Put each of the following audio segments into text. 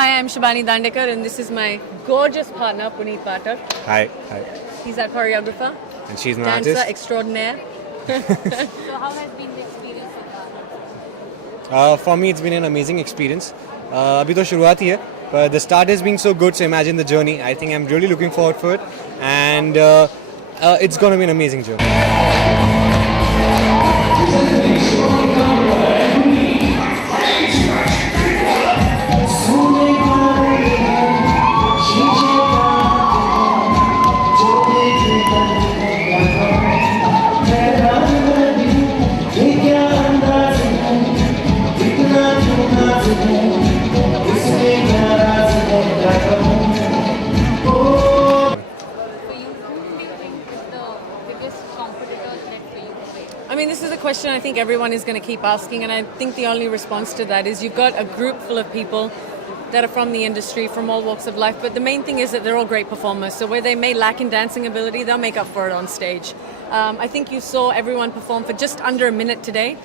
Hi, I'm Shabani Dandekar, and this is my gorgeous partner, Puneet Pathak. Hi. He's our choreographer, And she's an dancer artist. extraordinaire. So how has been the experience so far? For me, it's been an amazing experience. अभी तो शुरुआत ही है, but the start has been so good. So imagine the journey. I think I'm really looking forward for it, and it's going to be an amazing journey. For you, who do you think is the biggest competitors left for you to face? I mean, this is a question I think everyone is going to keep asking, and I think the only response to that is you've got a group full of people that are from the industry, from all walks of life, but the main thing is that they're all great performers. So where they may lack in dancing ability, they'll make up for it on stage. I think you saw everyone perform for just under a minute today,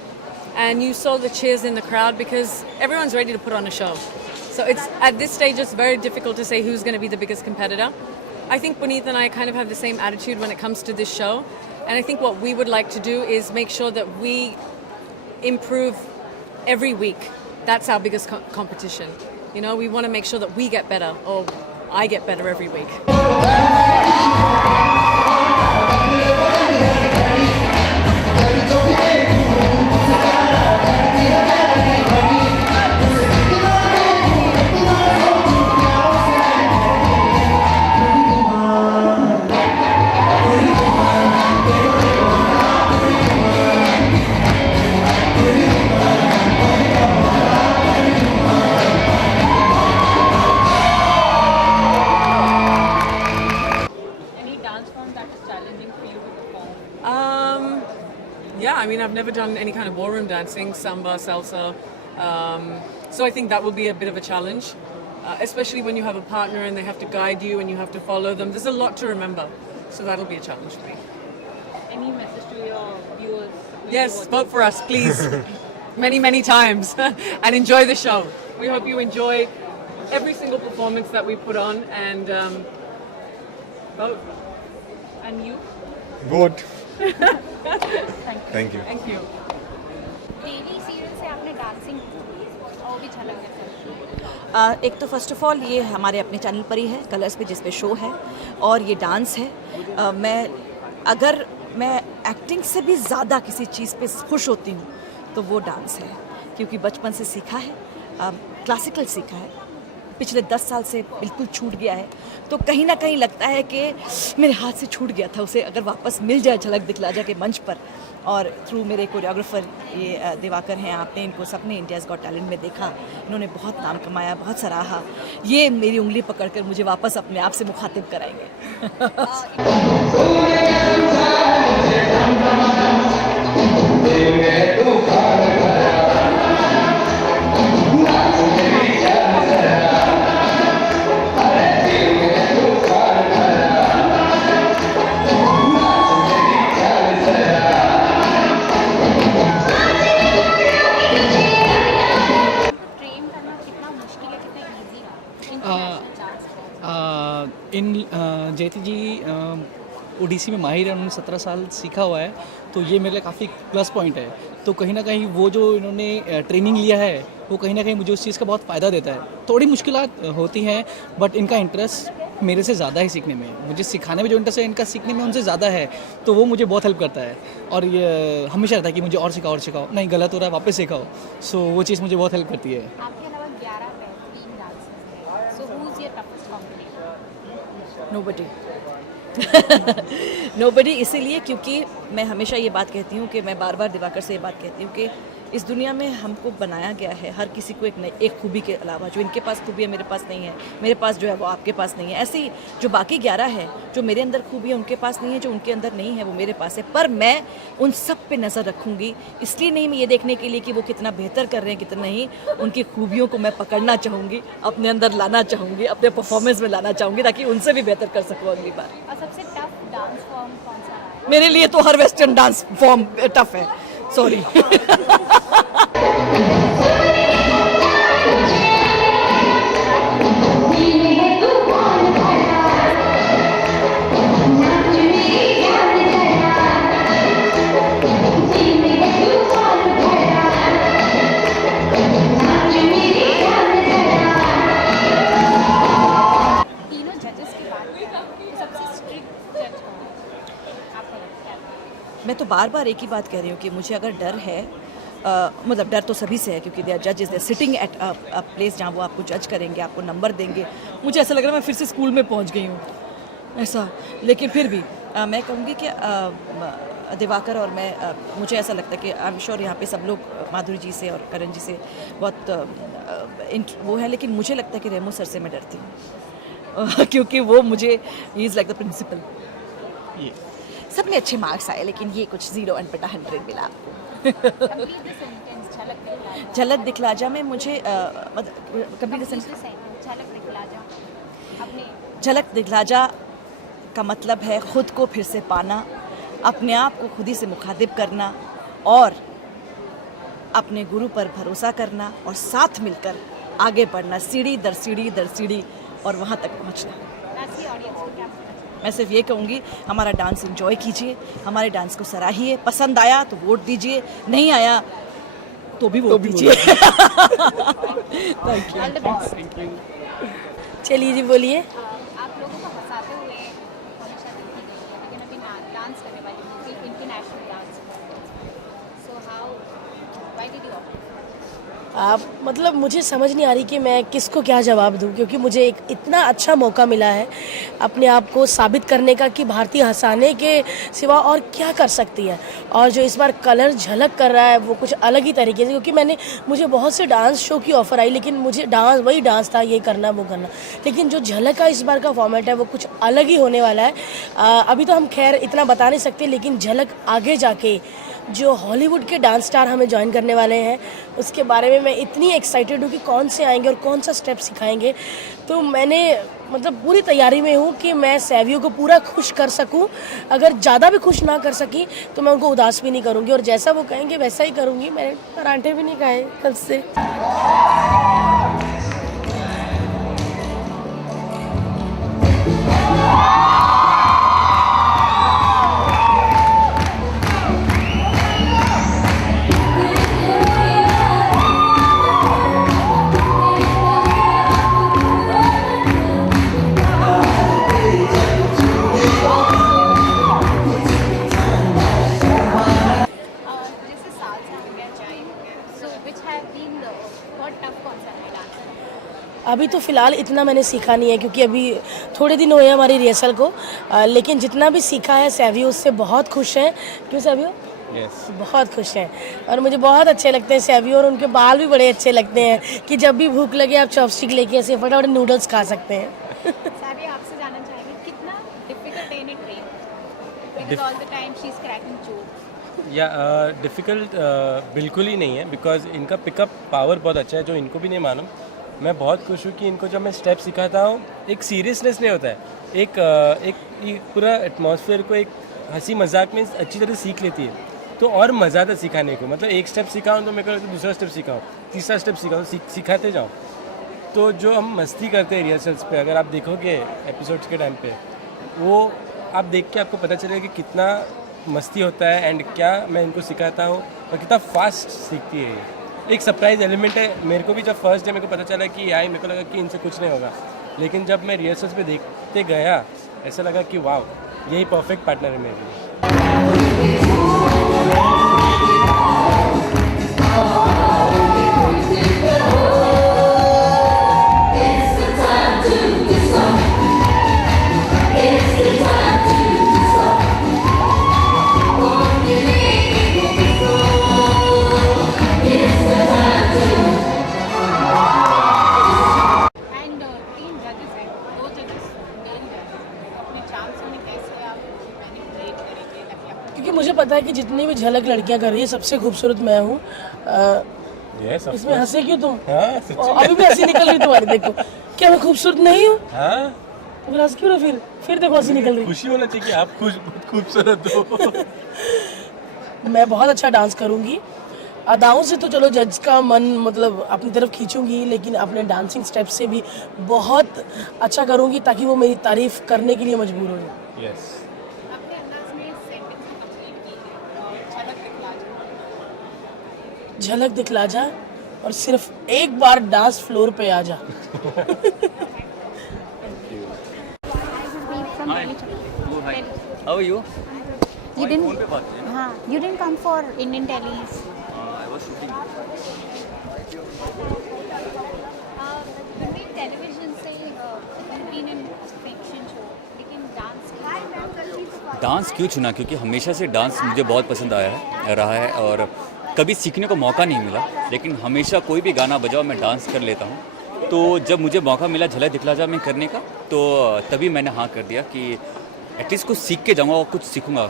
and you saw the cheers in the crowd because everyone's ready to put on a show. So it's at this stage it's very difficult to say who's going to be the biggest competitor. I think Puneet and I kind of have the same attitude when it comes to this show, and I think what we would like to do is make sure that we improve every week. That's our biggest competition. You know, we want to make sure that we get better, or I get better every week. Any dance form that is challenging for you to perform? Yeah, I mean, I've never done any kind of ballroom dancing, samba, salsa. So I think that will be a bit of a challenge, especially when you have a partner and they have to guide you and you have to follow them. There's a lot to remember, so that'll be a challenge for me. Any message to your viewers? Yes, vote for us, please. Many, many times. And enjoy the show. We hope you enjoy every single performance that we put on, and vote. And you? Vote. Thank you. Thank you. Thank you. TV serial से आपने dancing और वो भी झलक जैसा एक तो first of all ये हमारे अपने चैनल पर ही है, कलर्स पे, जिस पे शो है और ये डांस है। मैं एक्टिंग से भी ज़्यादा किसी चीज़ पे खुश होती हूँ तो वो डांस है, क्योंकि बचपन से सीखा है, क्लासिकल सीखा है, पिछले 10 साल से बिल्कुल छूट गया है, तो कहीं ना कहीं लगता है कि मेरे हाथ से छूट गया था, उसे अगर वापस मिल जाए झलक दिखला जा के मंच पर। और थ्रू मेरे कोरियोग्राफर ये दिवाकर हैं, आपने इनको सबने इंडियाज़ गॉट टैलेंट में देखा, इन्होंने बहुत नाम कमाया, बहुत सराहा, ये मेरी उंगली पकड़कर मुझे वापस अपने आप से मुखातिब कराएंगे। ट्रेन करना कितना मुश्किल है, कितना इजी है इंटरनेशनल डांस? इन जयति जी ओडिसी में माहिर है, उन्होंने 17 साल सीखा हुआ है, तो ये मेरे लिए काफ़ी प्लस पॉइंट है। तो कहीं ना कहीं वो जो इन्होंने ट्रेनिंग लिया है वो कहीं ना कहीं मुझे उस चीज़ का बहुत फ़ायदा देता है। थोड़ी मुश्किलात होती हैं, बट इनका इंटरेस्ट मेरे से ज़्यादा है सीखने में, मुझे सिखाने में जो इंटरेस्ट है इनका सीखने में उनसे ज़्यादा है, तो वो मुझे बहुत हेल्प करता है। और ये हमेशा रहता है कि मुझे और सिखाओ, नहीं गलत हो रहा है वापस सिखाओ। सो वो चीज़ मुझे बहुत हेल्प करती है। आपके अलावा 11 बेहतरीन डांसर्स हैं, so who is your toughest competitor? Nobody इसीलिए क्योंकि मैं हमेशा ये बात कहती हूँ कि मैं बार बार दिवाकर से ये बात कहती हूँ कि इस दुनिया में हमको बनाया गया है हर किसी को एक खूबी के अलावा, जो इनके पास खूबी है मेरे पास नहीं है, मेरे पास जो है वो आपके पास नहीं है, ऐसे ही जो बाकी 11 है जो मेरे अंदर खूबी है उनके पास नहीं है, जो उनके अंदर नहीं है वो मेरे पास है। पर मैं उन सब पे नज़र रखूँगी, इसलिए नहीं मैं ये देखने के लिए कि वो कितना बेहतर कर रहे हैं कितना नहीं, उनकी खूबियों को मैं पकड़ना चाहूँगी, अपने अंदर लाना चाहूँगी, अपने परफॉर्मेंस में लाना चाहूँगी, ताकि उनसे भी बेहतर कर सकूँ अगली बार। और सबसे टफ डांस फॉर्म कौन सा रहा है? मेरे लिए तो हर वेस्टर्न डांस फॉर्म टफ है, सॉरी। तो बार बार एक ही बात कह रही हूँ कि मुझे अगर डर है, मतलब डर तो सभी से है क्योंकि दे आर जजेस, दे सिटिंग एट अ प्लेस जहाँ वो आपको जज करेंगे, आपको नंबर देंगे। मुझे ऐसा लग रहा है मैं फिर से स्कूल में पहुँच गई हूँ ऐसा। लेकिन फिर भी मैं कहूँगी कि दिवाकर और मैं, मुझे ऐसा लगता है कि आई एम श्योर यहाँ पे सब लोग माधुरी जी से और करण जी से बहुत वो है, लेकिन मुझे लगता है कि रेमो सर से मैं डरती हूँ क्योंकि वो मुझे, he is like the principal. सब में अच्छे मार्क्स आए लेकिन ये कुछ 0/100 मिला। कंप्लीट द सेंटेंस झलक दिखला जा। झलक दिखला जा में मुझे कंप्लीट कंप्लीट द सेंटेंस झलक दिखला जा। अपने झलक दिखला जा का मतलब है खुद को फिर से पाना, अपने आप को खुद ही से मुखातिब करना और अपने गुरु पर भरोसा करना और साथ मिलकर आगे बढ़ना, सीढ़ी दर सीढ़ी दर सीढ़ी, और वहाँ तक पहुँचना। ऐसी ऑडियंस को क्या बोलना मैं सिर्फ ये कहूँगी, हमारा डांस एंजॉय कीजिए, हमारे डांस को सराहिए, पसंद आया तो वोट दीजिए, नहीं आया तो भी वोट दीजिए। चाहिए? All the best. चलिए जी बोलिए। आप लोगों को हंसाते हुए हमेशा देखी गई है, लेकिन अभी डांस करने वाली movie international dance, so how why did you opt? आप मतलब मुझे समझ नहीं आ रही कि मैं किसको क्या जवाब दूं, क्योंकि मुझे एक इतना अच्छा मौका मिला है अपने आप को साबित करने का कि भारतीय हंसाने के सिवा और क्या कर सकती है। और जो इस बार कलर झलक कर रहा है वो कुछ अलग ही तरीके से, क्योंकि मुझे बहुत से डांस शो की ऑफ़र आई, लेकिन मुझे वही डांस था, ये करना वो करना। लेकिन जो झलक का इस बार का फॉर्मेट है वो कुछ अलग ही होने वाला है। अभी तो हम खैर इतना बता नहीं सकते, लेकिन झलक आगे जाके जो हॉलीवुड के डांस स्टार हमें ज्वाइन करने वाले हैं उसके बारे में मैं इतनी एक्साइटेड हूँ कि कौन से आएंगे और कौन सा स्टेप सिखाएंगे। तो मैंने मतलब पूरी तैयारी में हूँ कि मैं सैवियों को पूरा खुश कर सकूँ। अगर ज़्यादा भी खुश ना कर सकी तो मैं उनको उदास भी नहीं करूँगी, और जैसा वो कहेंगे वैसा ही करूँगी। मैंने पराठे भी नहीं खाए कल से। जैसे साल से हो गया, जाए हो गया, सो विच हैव बीन द बहुत टफ कौन सा है डांस? अभी तो फ़िलहाल इतना मैंने सीखा नहीं है, क्योंकि अभी थोड़े दिन हुए हैं हमारी रिहर्सल को। लेकिन जितना भी सीखा है सैवियो उससे बहुत खुश हैं। क्यों सैवियो? Yes. बहुत खुश हैं, और मुझे बहुत अच्छे लगते हैं सैवियो, और उनके बाल भी बड़े अच्छे लगते हैं कि जब भी भूख लगे आप चॉपस्टिक लेके ऐसे फटाफट नूडल्स खा सकते हैं। सारी आपसे जानना चाहेंगे कितना डिफिकल्ट है इन्हें train, because all the time she is cracking jokes. या डिफ़िकल्ट बिल्कुल ही नहीं है, बिकॉज इनका पिकअप पावर बहुत अच्छा है, जो इनको भी नहीं मालूम। मैं बहुत खुश हूँ कि इनको जब मैं स्टेप सिखाता हूँ एक सीरियसनेस नहीं होता है, एक पूरा एटमॉस्फेयर को एक हंसी मजाक में अच्छी तरह सीख लेती है। तो और मज़ा आता सिखाने को, मतलब एक स्टेप सिखाऊँ तो मेरे को लगता है दूसरा स्टेप सिखाऊँ, तीसरा स्टेप सिखाऊँ, सिखाते जाऊँ। तो जो हम मस्ती करते हैं रिहर्सल्स पे, अगर आप देखोगे एपिसोड्स के टाइम पे, वो आप देख के आपको पता चलेगा कि कितना मस्ती होता है एंड क्या मैं इनको सिखाता हूँ और कितना फास्ट सीखती है ये। एक सरप्राइज एलिमेंट है। मेरे को भी जब फर्स्ट डे मेरे को पता चला कि आई, मेरे को लगा कि इनसे कुछ नहीं होगा, लेकिन जब मैं रिहर्सल्स पे देखते गया ऐसा लगा कि वाह, यही परफेक्ट पार्टनर है मेरे लिए। एंड 3 जजेस हैं, 2 जजेस मेल जजेस, तो अपने चांस में कैसे आप मैनिपुलेट करेंगे ताकि आप क्योंकि मुझे पता है कि जितनी भी झलक लड़कियां कर रही है सबसे खूबसूरत मैं हूँ। यस, इसमें हंसे क्यों तुम? हाँ, सच्ची। अभी भी हंसी निकल रही तुम्हारी, देखो। क्या मैं खूबसूरत नहीं हूँ? हाँ, तो फिर हंस क्यों रहे? फिर देखो हंसी निकल रही। खुशी होना चाहिए कि आप बहुत खूबसूरत हो। मैं बहुत अच्छा डांस करूँगी। अदाओं से तो चलो जज का मन मतलब अपनी तरफ खींचूंगी, लेकिन अपने डांसिंग स्टेप से भी बहुत अच्छा करूँगी ताकि वो मेरी तारीफ करने के लिए मजबूर हो जाए। यस, अपने अंदाज में सेंटेंस को कंप्लीट कीजिए और झलक दिखला जाए। झलक दिखला जा और सिर्फ एक बार डांस फ्लोर पे आ जा। From Delhi. How are you? You didn't. हाँ. You didn't come for Indian tellies. Television से been in fiction show, लेकिन डांस क्यों चुना? क्योंकि हमेशा से डांस मुझे बहुत पसंद रहा है और कभी सीखने को मौका नहीं मिला, लेकिन हमेशा कोई भी गाना बजाओ मैं डांस कर लेता हूँ। तो जब मुझे मौका मिला झलक दिखला जा में करने का, तो तभी मैंने हाँ कर दिया कि एटलीस्ट कुछ सीख के जाऊँगा और कुछ सीखूँगा।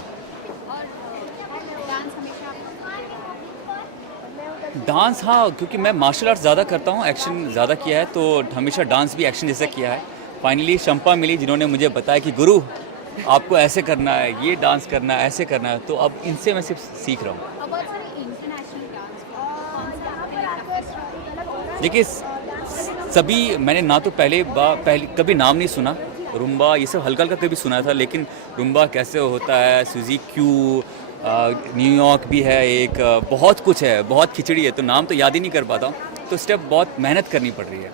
डांस हाँ, क्योंकि मैं मार्शल आर्ट्स ज़्यादा करता हूँ, एक्शन ज़्यादा किया है, तो हमेशा डांस भी एक्शन जैसा किया है। फाइनली शंपा मिली जिन्होंने मुझे बताया कि गुरु आपको ऐसे करना है, ये डांस करना है, ऐसे करना है, तो अब इनसे मैं सिर्फ सीख रहा हूँ। देखिए सभी मैंने ना तो पहले कभी नाम नहीं सुना, रुम्बा ये सब हल्का हल्का कभी सुना था, लेकिन रुम्बा कैसे होता है, सुजी क्यू, न्यूयॉर्क भी है एक, बहुत कुछ है, बहुत खिचड़ी है, तो नाम तो याद ही नहीं कर पाता हूँ, तो स्टेप बहुत मेहनत करनी पड़ रही है।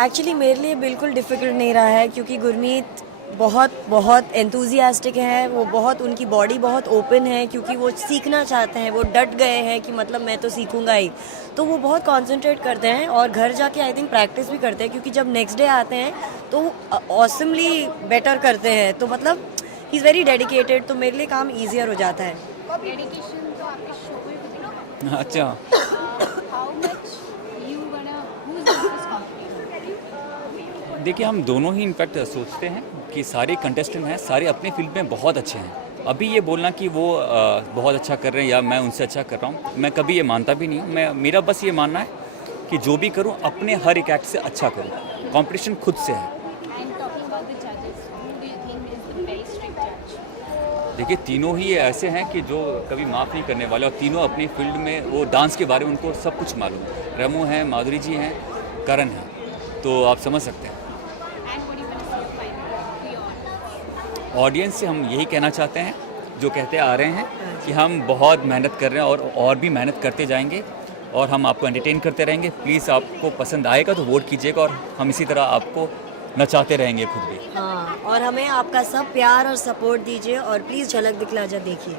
एक्चुअली मेरे लिए बिल्कुल डिफ़िकल्ट नहीं रहा है, क्योंकि गुरमीत बहुत एंथुजियास्टिक है, वो बहुत, उनकी बॉडी बहुत ओपन है, क्योंकि वो सीखना चाहते हैं, वो डट गए हैं कि मतलब मैं तो सीखूंगा ही, तो वो बहुत कंसंट्रेट करते हैं और घर जाके आई थिंक प्रैक्टिस भी करते हैं, क्योंकि जब नेक्स्ट डे आते हैं तो ऑसमली बेटर करते हैं, तो मतलब ही इज़ वेरी डेडिकेटेड, तो मेरे लिए काम ईजियर हो जाता है। डेडिकेशन तो आपके शो में भी दिखा। अच्छा, how much you gonna who is this देखिए हम दोनों ही इनफैक्ट सोचते हैं कि सारे कंटेस्टेंट हैं, सारे अपने फील्ड में बहुत अच्छे हैं। अभी ये बोलना कि वो बहुत अच्छा कर रहे हैं या मैं उनसे अच्छा कर रहा हूँ, मैं कभी ये मानता भी नहीं हूँ। मेरा बस ये मानना है कि जो भी करूँ अपने हर एक एक्ट से अच्छा करूँ, कंपटीशन खुद से है। एंड टॉकिंग अबाउट द जजेस, who do you think is the best strict जज? देखिए तीनों ही ऐसे हैं कि जो कभी माफ़ नहीं करने वाले, और तीनों अपनी फील्ड में, वो डांस के बारे में उनको सब कुछ मालूम है। रेमो हैं, माधुरी जी हैं, करण हैं, तो आप समझ सकते हैं। ऑडियंस से हम यही कहना चाहते हैं जो कहते आ रहे हैं कि हम बहुत मेहनत कर रहे हैं और भी मेहनत करते जाएंगे और हम आपको एंटरटेन करते रहेंगे। प्लीज़ आपको पसंद आएगा तो वोट कीजिएगा और हम इसी तरह आपको नचाते रहेंगे खुद भी। हाँ, और हमें आपका सब प्यार और सपोर्ट दीजिए और प्लीज़ झलक दिखला जा देखिए।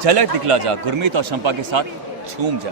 झलक दिखला जा गुरमीत और शंपा के साथ झूम जा।